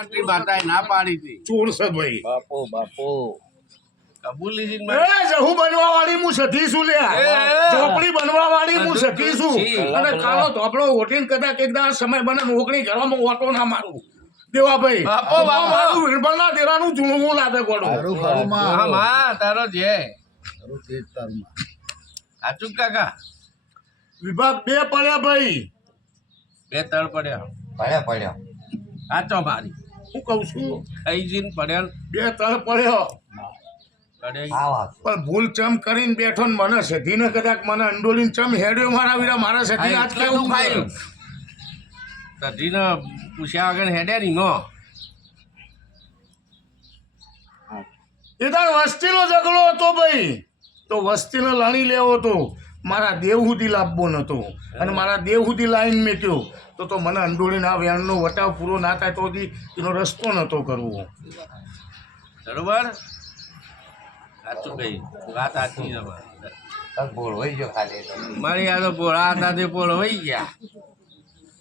આટલી માતાએ ના પાડી હતી ચોર ભાઈ. બાપો બાપો. કબૂલી છે ને એ મારી. જહુ બનવા વાળી હું સધી છું લ્યા. એ, એ. ચોપડી બનવા વાળી હું સધી છું. અને કાલો ધોપડો ઓટીને કદાચ એક દાડો સમય બને નોકરી કરવામાં ઓટો ના મારું. દેવાભાઈ બાપો, બાપો. મારું દેરાનું જૂનું લાગે ગોળું ખરું ખરું હા તારો જે. તેજ તારું. કાકા. વિભાગ બે પડ્યા ભાઈ. બે તળ પડ્યા. પડ્યા પડ્યા સાચો મારી. હું કઉ છું? ખાઈ જઈને પડ્યા બે તળ પડ્યો. પણ ભૂલ ચમ કરીને બેઠો ને મને સધીને કદાચ મને અંડોલીને ચમ હેડ્યો મારા વીરા મારા સેધી આજ કેવું ખાયું સધીને પૂછ્યા વગર હેડ્યા નહીં નો એ તાર વસ્તીનો ઝઘડો હતો ભાઈ. તો વસ્તીને લણી લેવો હતો મારા દેવ સુધી લાવવો નહોતો. અને મારા દેવ સુધી લાઈન મેટ્યો. તો તો મને અંડોળીને આ વેણનો વટાવ પૂરો ના થાય તો હજી એનો રસ્તો નહોતો કરવો. બરોબર? સાચું કઈ વાત સાચી હોય ગયો ખાલી. તો. મારી આ તો હતા તે પોળ ગયા.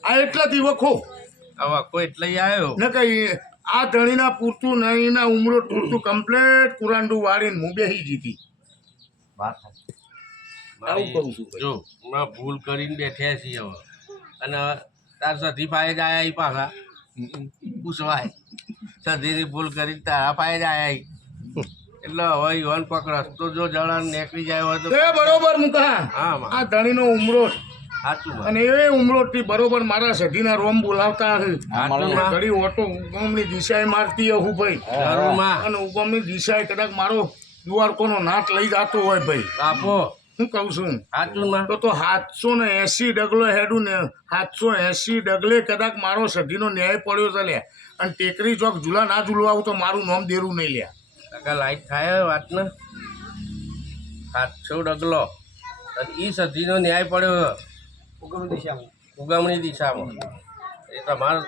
આ એટલા દિવખો. આવા કોઈ એટલે આવ્યો? ને કઈ આ ધણીના પૂરતું નહીંના ઉમરો તૂટતું કમ્પ્લેટ કુરાંડું વાળીને હું બેસી જીતી વાત. આવું કહું છું જો હમણાં ભૂલ કરીને બેઠ્યા છીએ હવે. અને તાર સધી પાયે જ આયા પાછા. પૂછવાય. સધીની ભૂલ કરીને તારા પાયે જ આયા એટલે હવે યુવાન કોક રસ્તો જો જણા નીકળી જાય હોય તો એ બરોબર મુકા હા આ ધણીનો ઉમરો અને એ ઉમરોથી બરોબર મારા સધીના રોમ બોલાવતા ઘડી ઓટો ઉગમની દિશાએ મારતી હું ભાઈ અને ઉગમની દિશાએ કદાચ મારો દુવારકોનો નાટ લઈ જતો હોય ભાઈ. બાપો. હું કહું છું? સાચું માં તો તો સાતસો ને એસી ડગલો હેડું ને સાતસો એસી ડગલે કદાચ મારો સઢીનો ન્યાય પડ્યો છે લે. અને ટેકરી ચોક ઝૂલા ના ઝૂલવાવું તો મારું નામ દેરું નહીં લ્યા કાકા લાઈટ થાય વાત ને સાતસો ડગલો. એ ઈ સધીનો ન્યાય પડ્યો ઉગમણી દિશામાં. એ તમારો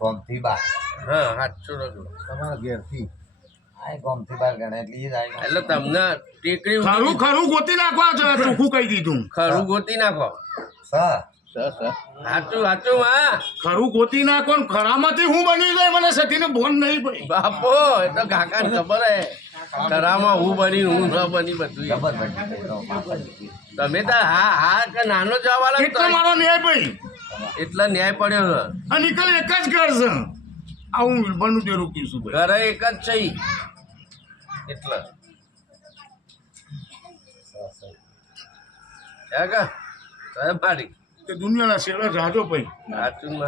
કોમથી બા. હા સાતસો ડગલો. તમારા ઘેરથી. એટલે ઈ જ આઈ એટલે તમને ટેકરી ખરું ખરું ગોતી નાખવા છે ચોખ્ખું કહી દીધું. ખરું ગોતી નાખો સાચું સાચું માં ખરું ગોતી નાખો ને ખરામાંથી હું બની જાય મને સધીને બોન નહીં ભાઈ બાપો એ તો કાકા ખબર હે. ખરામાં હું બની હું ન બની બધું જબર બની ગઈ તો માતાજી. તમે તો હા હા કે નાનો જવાબ આલો ને મારો ન્યાય પડી એટલે ન્યાય પડ્યો છે. નીકળ એક જ ઘર છે. આવું દેરું કહીશું ભાઈ. ઘરે એક જ છે ઈ. એટલે. હે કા? સાહેબ ભાડી કે દુનિયાના સેવા રાજો ભાઈ.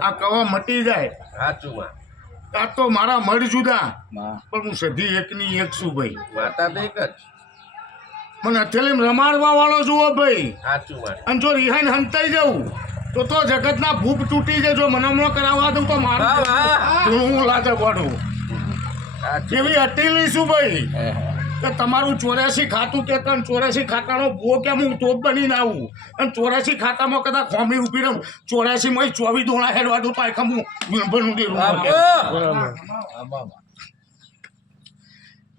આ કવા મટી જાય. સાચુમાં. આ તો મારા મળ જુદા. પણ હું સધી એકની એક છું ભાઈ. માતા તો એક જ. મને હથેલીમાં રમાડવા વાળો જુઓ ભાઈ. સાચું માં અને જો રિહાઈન હંતાઈ જવું તો તો જગતના ભૂપ તૂટી જાય. જો મને હમણાં કરાવવા દઉં તો મારું હા, હા. હું લાગે પડું. સાચું. અટેલી શું ભાઈ. કે તમારું ચોર્યાસી ખાતું કે તને ચોર્યાસી ખાતાનો ભૂ કેમ હું બની બનીને આવું? અને ચોર્યાસી ખાતામાં કદાચ ખોમી ઊભી રહું. ચોર્યાસી માં ચોવીસ ધોણા હેડવા દો પાય ખમું વિલંબનું દે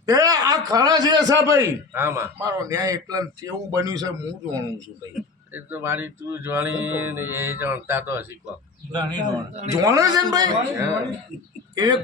એ આ ખરા છે સા ભાઈ? આમાં. મારો ન્યાય એટલે કેવું બન્યું છે હું જોણું છું ભાઈ. એ તો મારી તું જોણી ને એ જાણતા તો હશી જોણે જાણે. છે ને ભાઈ? એ